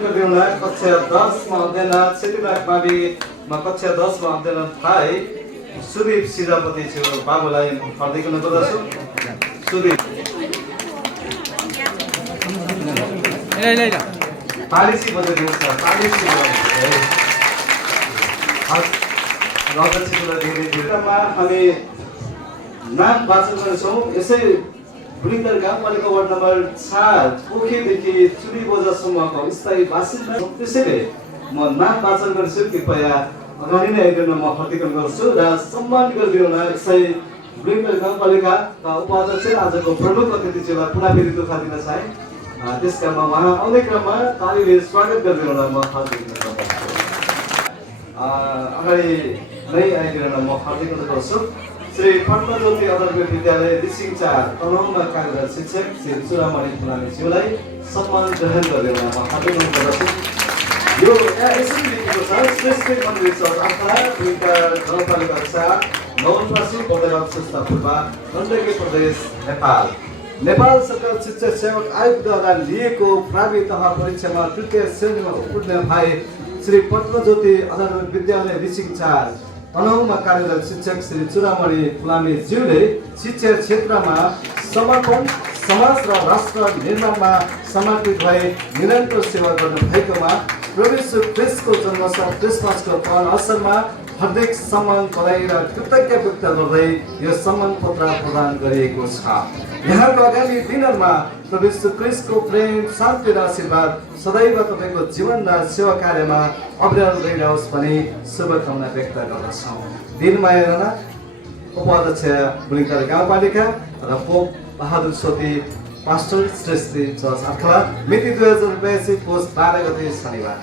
गरिदिउँला कक्षा 10 मा अध्ययन क्षेत्रबाग माविमा कक्षा 10 मा अध्ययन थाई सुदीप सिजापति छु बाबुलाई हार्दिक अनुरोध गर्दछु। सुदीप पालिसी बजाइदिनुहोस् न, पालिसी हामी नाम वाचन गर्नेछौँ। यसै बुढिङटार गाउँपालिका वार्ड नम्बर 7 पोखरीदेखि चुली बजारसम्मको स्थायी बासिन्दा। त्यसैले म नाम वाचन गर्छु, कृपया अगाडि नै आइदिन म हार्दिक अनुरोध गर्छु र सम्मान गरिदिनुला यसै बुढिङटार गाउँपालिकाका उपाध्यक्ष आजको प्रमुख अतिथिज्यूलाई पुनः फेरि दुःख दिन चाहे। त्यस क्रममा उहाँ आउने क्रममा तालीले स्वागत गरिदिनुलाई म हार्दिक अनुरोध गर्छु। अगाडि नै आइदिन म हार्दिक अनुरोध गर्छु। श्री पद्मज्योति अन्तर्गत विद्यालय रिसिङ 4 तनहुँमा कार्यरत शिक्षक श्री चुडामणि फुलामीज्यूलाई सम्मान ग्रहण गरिदिन म हार्दिक अनुरोध गर्छु। यो यसरी लेखेको छ, श्रेष्ठ मन्दिर चौक आँखला बुढिङटार गाउँपालिका 7 नवलपरासी बर्देवाल संस्था फुलबा गण्डकी प्रदेश नेपाल। नेपाल सरकार शिक्षक सेवक आयोगद्वारा लिएको प्रावि तह परीक्षामा तृतीय श्रेणीमा उत्तीर्ण भए श्री पद्मज्योति अन्तर्गत विद्यालय रिसिङ 4 तनहुँमा कार्यरत शिक्षक श्री चुडामणि फुलामीज्यूले शिक्षा क्षेत्रमा समर्पण समाज र राष्ट्र निर्माणमा समर्पित भई निरन्तर सेवा गर्नु भएकोमा प्रभु यीशु ख्रीष्टको जन्मोत्सव क्रिसमसको पावन अवसरमा हार्दिक सम्मान बधाई र कृतज्ञता व्यक्त गर्दै यो सम्मान पत्र प्रदान गरिएको छ। यहाँको आगामी दिनहरूमा प्रभु यीशु ख्रीष्टको प्रेम शान्ति र आशीर्वाद सदैव तपाईँको जीवन र सेवा कार्यमा अविरल रहिरहोस् भनी शुभकामना व्यक्त गर्दछौँ। दिनमाया राणा उपाध्यक्ष बुढिङटार गाउँपालिका र पोप बहादुर सोती पास्टर श्रेष्ठी चर्च आँखला मिति 2082 पोस्ट 12 गते शनिबार।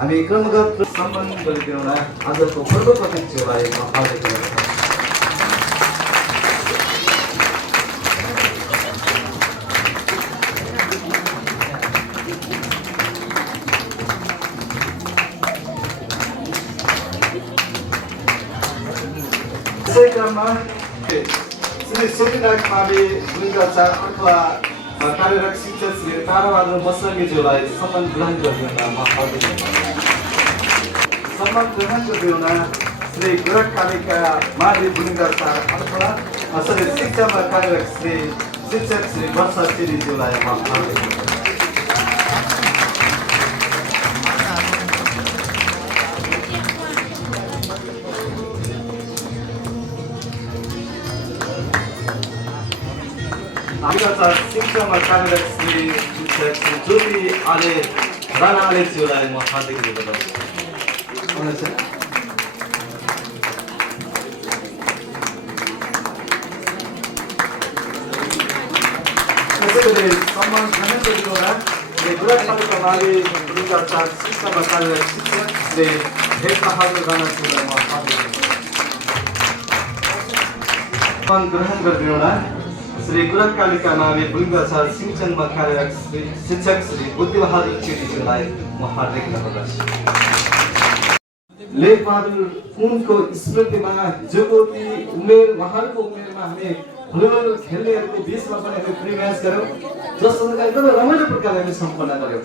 हामी क्रमगत सम्मान गरिदिउँला आजको प्रमुख अतिथिलाई म हार्दिक अनुरोध गर्छु। यसै क्रममा श्री सेतीनाथ मावि बुढिङटार 4 आँखला कार्यरत शिक्षक श्री ताराबहादुर मसरङ्गीज्यूलाई सम्मान ग्रहण गरिदिन म हार्दिक अनुरोध गर्छु। सम्मान ग्रहण गरिदिन श्री गोरखपालिका मावि बुढिङटार 4 आँखला शिक्षामा कार्यरत श्री शिक्षक श्री वर्षा चिरीज्यूलाई म हार्दिक अनुरोध गर्छु। शिक्षामा कार्यरत श्री शिक्षक श्री ज्योति आले राणा आलेज्यूलाई म हार्दिक अनुरोध गर्छु। त्यसैगरी सम्मान ग्रहण गरिदिउँला श्री गोरखपालिका मावि बुढिङटार 4 शिक्षामा कार्यरत शिक्षक श्री भेगबहादुर राणाज्यूलाई म हार्दिक अनुरोध गर्छु। सम्मान ग्रहण गरिदिउँला श्री गोरखपालिका मावि बुढिङटार 4 सिंचनमा कार्यरत शिक्षक श्री बुद्धिबहादुर चिरीज्यूलाई म हार्दिक अनुरोध गर्छु। लेखबहादुर उनको स्मृतिमा हिजोको ती उमेर उहाँहरूको उमेरमा हामी फुटबल खेल्नेहरूको बिचमा पनि हामी फ्री म्याच गऱ्यौँ, जससँग एकदमै रमाइलो प्रकारले हामी सम्पन्न गऱ्यौँ।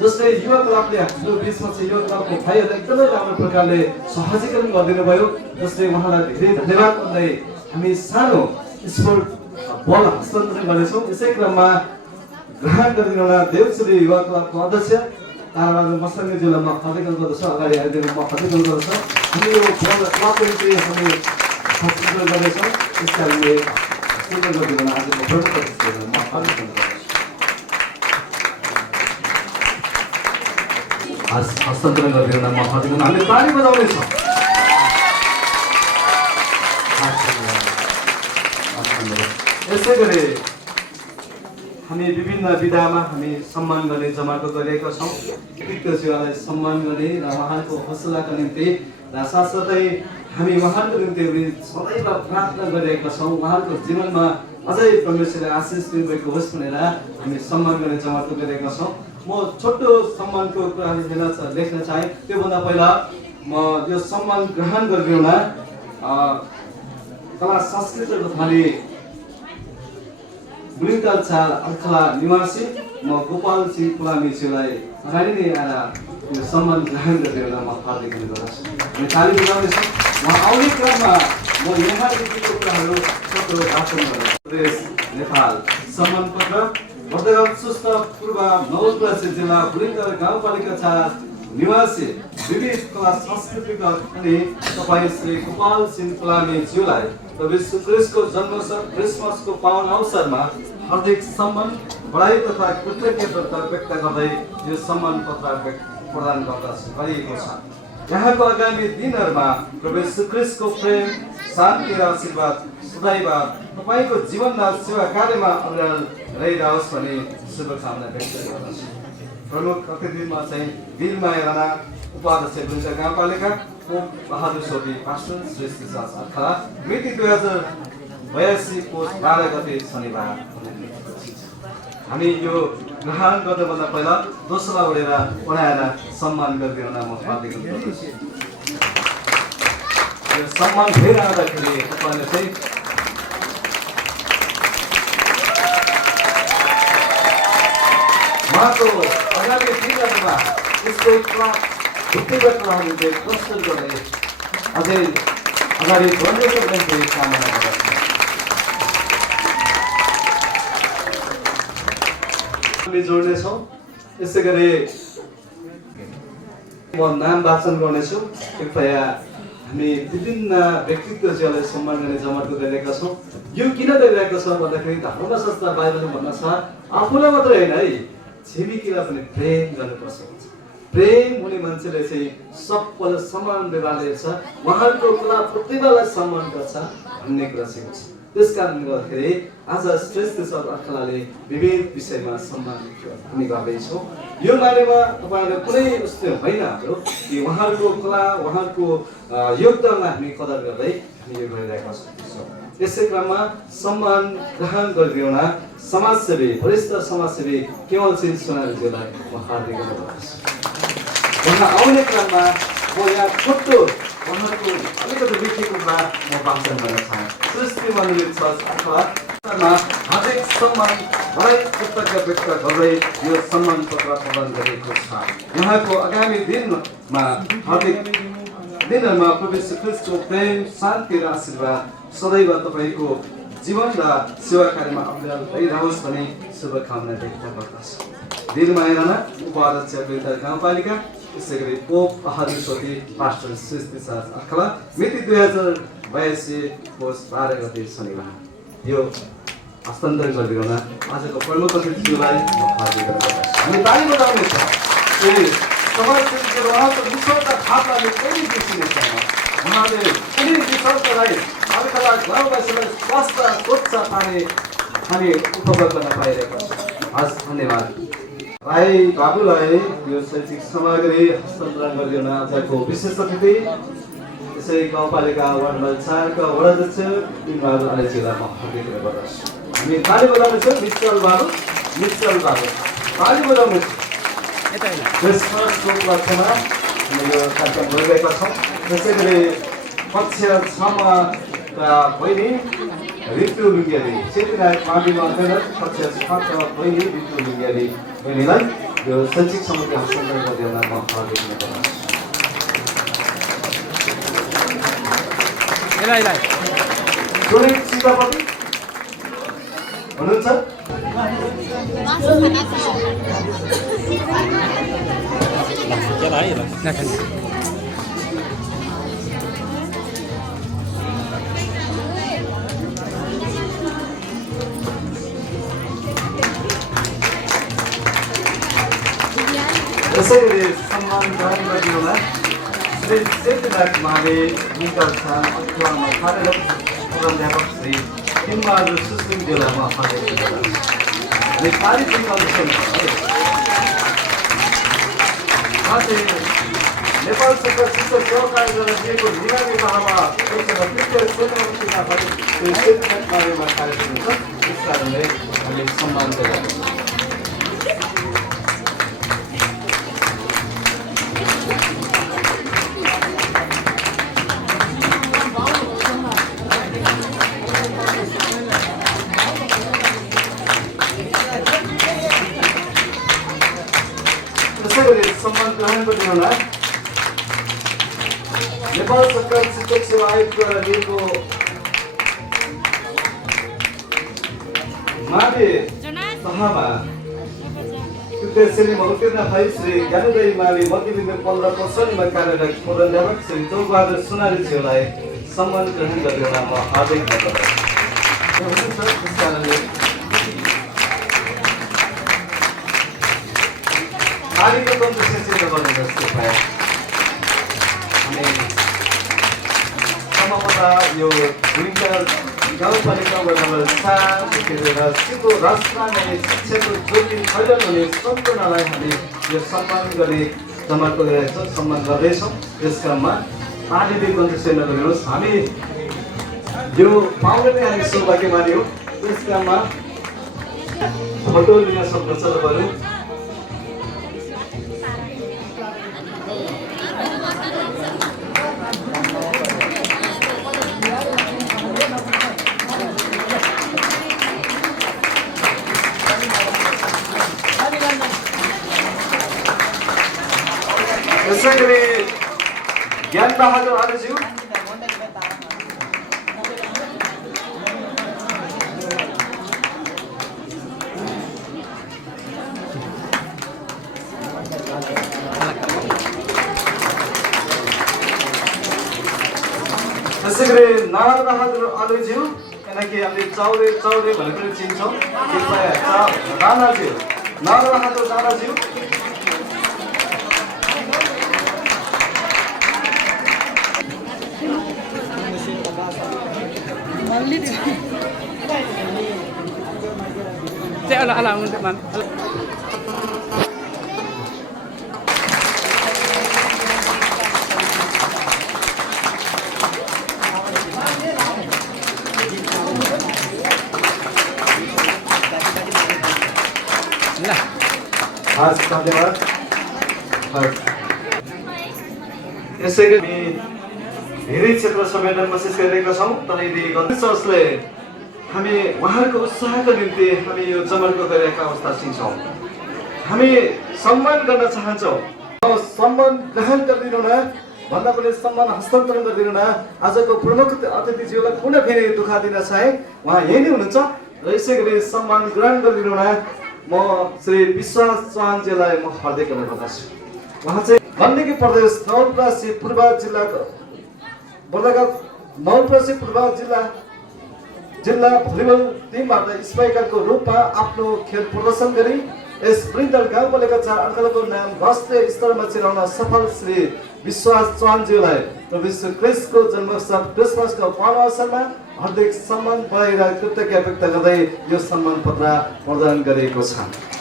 जसले युवा क्लबले हाम्रो बिचमा चाहिँ युवा क्लबको भाइहरूलाई एकदमै राम्रो प्रकारले सहजीकरण गरिदिनु भयो, जसले उहाँलाई धेरै धन्यवाद भन्दै हामी सानो स्पोर्ट बल हस्तान्तरण गर्नेछौँ। यसै क्रममा ग्रहण गरिदिनुला देउसुली युवा क्लबको अध्यक्ष ताराबहादुर मसरङ्गीज्यूलाई म हार्दिक अनुरोध गर्दछु। अगाडि आइदिनु म हार्दिक अनुरोध गर्दछु। हामी यो क्लबको निम्ति हामी हस्तान्तरण गर्नेछौँ। त्यस कारणले सुन्दर गरिदिनुला आजको प्रमुख अतिथिलाई म हार्दिक अनुरोध गर्दछु। हस्तान्तरण गरिदिनुला म हार्दिक अनुरोध। हामीले ताली बजाउनेछौँ। यसै गरी हामी विभिन्न विधामा हामी सम्मान गर्ने जमातो गरिरहेका छौँ। व्यक्तिज्यूलाई सम्मान गर्ने र उहाँको हौसलाका निम्ति र साथसाथै हामी उहाँको निम्ति सदैव प्रार्थना गरिरहेका छौँ। उहाँको जीवनमा अझै परमेश्वरले आशिष दिनुभएको होस् भनेर हामी सम्मान गर्ने जमातो गरिरहेका छौँ। म छोटो सम्मानको कुरा लेख्न चाहेँ। त्योभन्दा पहिला म यो सम्मान ग्रहण गरिदिउँला कला संस्कृति तथा बुढिङटार 4 आँखला निवासी म गोपाल सिंह पुलामीज्यूलाई अगाडि नै आएर यो सम्मान ग्रहण गरेर म हार्दिक अनुरोध गर्छु। अनि ताली बजाउँदैछु। उहाँ आउने क्रममा म यहाँदेखिको कुराहरू सत्र भाषण गर्न प्रदेश नेपाल सम्मान पत्र वर्तमान सुस्त पूर्व नवलपरासी जिल्ला बुढिनगर गाउँपालिका 4 निवासी विविध कला सांस्कृतिक अनि तपाईँ श्री गोपाल सिंह पुलामीज्यूलाई प्रभु यीशु ख्रीष्टको जन्मोत्सव क्रिसमसको पावन अवसरमा हार्दिक सम्मान बधाई तथा कृतज्ञता व्यक्त गर्दै यो सम्मान पत्र प्रदान गरिएको छ। यहाँको आगामी दिनहरूमा प्रभु यीशु ख्रीष्टको प्रेम शान्ति र आशीर्वाद सदैव तपाईँको जीवन र सेवा कार्यमा अविरल रहिरहोस् भन्ने शुभकामना व्यक्त गर्दछु। प्रमुख अतिथिमा चाहिँ दिलमाया राणा उपाध्यक्ष बुढिनगर गाउँपालिका पोप बहादुर सोपी पास्टर श्री आखला मिति 2082 पुस 12 गते शनिबार। हामी यो ग्रहण गर्नुभन्दा पहिला दोस्रो उडेर पढाएर सम्मान गरिदिन म हार्दिक अनुरोध गर्छु। यो सम्मान भइरहँदाखेरि तपाईँले चाहिँ उहाँको आगामी दिनहरूमा यसको भित्तिगत कलाहरूले प्रस्तुत गर्दै अझै अगाडि बढ्ने सक्ने कामना गर्दछु। हामी जोड्नेछौँ। यसै गरी म नाम वाचन गर्नेछु। कृपया हामी विभिन्न व्यक्तित्वहरूलाई सम्मान गर्ने जमर्को गरिरहेका छौँ। यो किन गरिरहेको छ भन्दाखेरि धर्मशास्त्र बाइबलले भन्न छ आफूलाई मात्रै होइन है छिमेकीलाई पनि प्रेम गर्नुपर्छ। प्रेम हुने मान्छेले चाहिँ सबैलाई सम्मान व्यवहार गर्छ, उहाँहरूको कला प्रतिभालाई सम्मान गर्छ भन्ने कुरा सिकाउँछ। त्यस कारणले गर्दाखेरि आज श्रेष्ठ सर अखलाले विभिन्न विषयमा सम्मान पनि गर्दैछौँ। यो बारेमा तपाईँहरूले कुनै यस्तो होइन हाम्रो कि उहाँहरूको कला उहाँहरूको योगदानलाई हामी कदर गर्दै हामी यो गरिरहेका छौँ। यसै क्रममा सम्मान ग्रहण गरिदिउन समाजसेवी वरिष्ठ समाजसेवी केवल सिंह सोनालीज्यूलाई म हार्दिक अनुरोध गर्छु। उहाँ आउने क्रममा म यहाँ छोटो उहाँहरूको अलिकति लेखेको कुरा म वाचन गर्न चाहन्छु। सृष्टि मण्डली चर्च अथवा हार्दिक सम्मान बधाई कृतज्ञता व्यक्त गर्दै यो सम्मान पत्र प्रदान गरिएको छ। यहाँको आगामी दिनमा हार्दिक दिनहरूमा प्रभु यीशु ख्रीष्टको प्रेम शान्ति र आशीर्वाद सदैव तपाईँको जीवन र सेवा कार्यमा अविरल रहिरहोस् भन्ने शुभकामना व्यक्त गर्दछु। दिलमाया राणा उपाध्यक्ष बुढिनगर गाउँपालिका त्यसै गरी पोप बहादुर सोपी पास्टर श्री अखला मिति 2082 पुस 12 गते शनिबार। यो हस्तान्तरण गरिदिउन आजको प्रमुख अतिथिलाई म हार्दिक अनुरोध गर्छु। हामी ताली बजाउनेछौँ। समाजसेवीहरू उहाँको निस्वार्थ भावनाले कहिले बिर्सिने छैन। उहाँले कुनै विकल्पलाई अर्कालाई गाउँवासीलाई स्वास्थ्य स्वच्छ पानी उपभोग गर्न पाइरहेको छ। हस्, धन्यवाद। राई बाबुलाई यो शैक्षिक सामग्री हस्तान्तरण गरिदिउन आजको विशेष अतिथि यसै गाउँपालिका वार्ड नम्बर 4 का वडाध्यक्ष बिनबहादुर आलेज्यूलाई म हार्दिक अनुरोध गर्दछु। हामी ताली बजाउनेछौँ। निश्चल बाबु ताली बजाउनेछौँ। क्रिसमसको उपलक्ष्यमा यो कार्यक्रम गरिरहेका छौँ। त्यसै गरी पक्ष 6 मा बहिनी ऋतु लुङ्गेली चेतनायक माविमा अन्तर्गत पक्ष 6 का बहिनी ऋतु लुङ्गेली बहिनीलाई यो शैक्षिक सामग्री हस्तान्तरण गरिदिउन म हार्दिक अनुरोध गर्दछु। सुनिल सीतापति हुनुहुन्छ? यसै गरी सम्मान ग्रहण गरिदिनुलाई श्री चेतनायक माले निकल खान अथवामा कार्यरत प्राध्यापक श्री बिनबहादुर सुसिङज्यूलाई म हार्दिक अनुरोध गर्दछु। अनि कार्यक्रम नेपाल सरकार शिक्षक सेवा कार्यक्रमले दिएको निगामी तहमा कार्यक्रम छ। त्यस कारणले हामीले सम्मान गरिरहेका छौँ। ग्रहण गरिदिनुहोला। नेपाल सरकार शिक्षक सेवा आयोगद्वारा दिएको मावि तहमा तृतीय श्रेणीमा उत्तीर्ण भई श्री ज्ञानोदय मावि मध्यविद्यालय 15 मा कार्यरत प्रबन्धक श्री टोकबहादुर सुनारीज्यूलाई सम्मान ग्रहण गरिदिनुहोला। म हार्दिक नारीको कम्पिटिसन चाहिँ गर्नुहोस् कृपया। अनि सम्भवतः यो गाउँपालिका नम्बर 4 सिको राष्ट्रलाई शिक्षाको ज्योति फैलन हुने सम्पूर्णलाई हामी यो सम्मान गरी जमाको गरिरहेछौँ, सम्मान गर्दैछौँ। यस क्रममा आदिदेव कन्टेस्ट नगर्नुहोस्। हामी यो पाउने नै हामी सौभाग्यमानी हो। यस क्रममा फोटो लिन सक्नुहुन्छ तपाईँहरू। यसै गरी ज्ञान बहादुर आर्यज्यू यसै गरी नारायण बहादुर आर्यज्यू किनकि हामीले चौरे चौरे भनेर पनि चिन्छौँ। कृपया राणाज्यू Narayan Bahadur राणाज्यू ala untuk man. धन्यवाद। यसै गरी धेरै क्षेत्र समेट्न कोसिस गरिरहेका छौँ, तर यदि गणेशले हामी उहाँहरूको उत्साहको निम्ति हामी यो जमर्को गरिरहेका अवस्था छिन्छौँ। हामी सम्मान गर्न चाहन्छौँ। सम्मान ग्रहण गरिदिनु न भन्दा पनि सम्मान हस्तान्तरण गरिदिनु न। आजको प्रमुख अतिथिज्यूलाई पुनः फेरि दुःख दिन चाहे, उहाँ यही नै हुनुहुन्छ र यसै गरी सम्मान ग्रहण गरिदिनु न। म श्री विश्वास चौहानजीलाई म हार्दिक अनुरोध गर्दछु। उहाँ चाहिँ गण्डकी प्रदेश नवलपरासी पूर्व जिल्लाको नवलपरासी पूर्व जिल्ला भलिबल टिमबाट स्पाइकरको रूपमा आफ्नो खेल प्रदर्शन गरी यस वृन्द गाउँपालिका 4 अङ्कलको नाम राष्ट्रिय स्तरमा चिराउन सफल श्री विश्वास चौहानज्यूलाई प्रभु श्री क्रिस्टको जन्मोत्सव क्रिसमसको पर्व अवसरमा हार्दिक सम्मान बढाएर कृतज्ञता व्यक्त गर्दै यो सम्मान पत्र प्रदान गरिएको छ।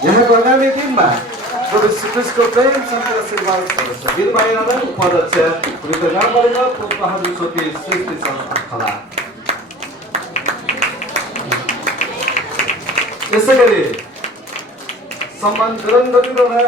यहाँको आगामी दिनमा प्रभु श्री क्रिस्टको प्रेम शान्ति र आशीर्वाद होस्। वीरबाहिर उपाध्यक्ष वृन्द गाउँपालिका टोकबहादुर सोती सृष्टि संस्था। यसै गरी सम्मान ग्रहण गरिरहन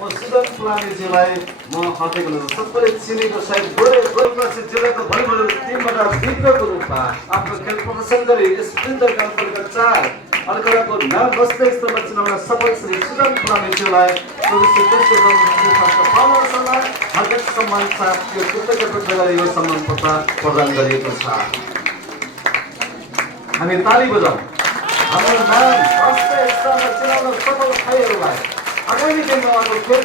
म सुदन फुलानीजीलाई म हार्दिक अनुरोध। सबैले चिनेको सायद गोरखपुर जिल्लाको भलिबल टिमबाट विज्ञको रूपमा आफ्नो खेल प्रदर्शन गरी यस वृन्द गाउँपालिका 4 अङ्कलको नाम राष्ट्रिय स्तरमा चिनाउन सफल श्री सुदन फुलानीजीलाई हार्दिक सम्मान साथ यो कृतज्ञता व्यक्त गरी यो सम्मान पत्र प्रदान गरिएको छ। हामी ताली बजाउँ। हाम्रो नाम राष्ट्रिय स्तरमा चिनाउन सफल भाइहरूलाई आगामी दिनमा खेल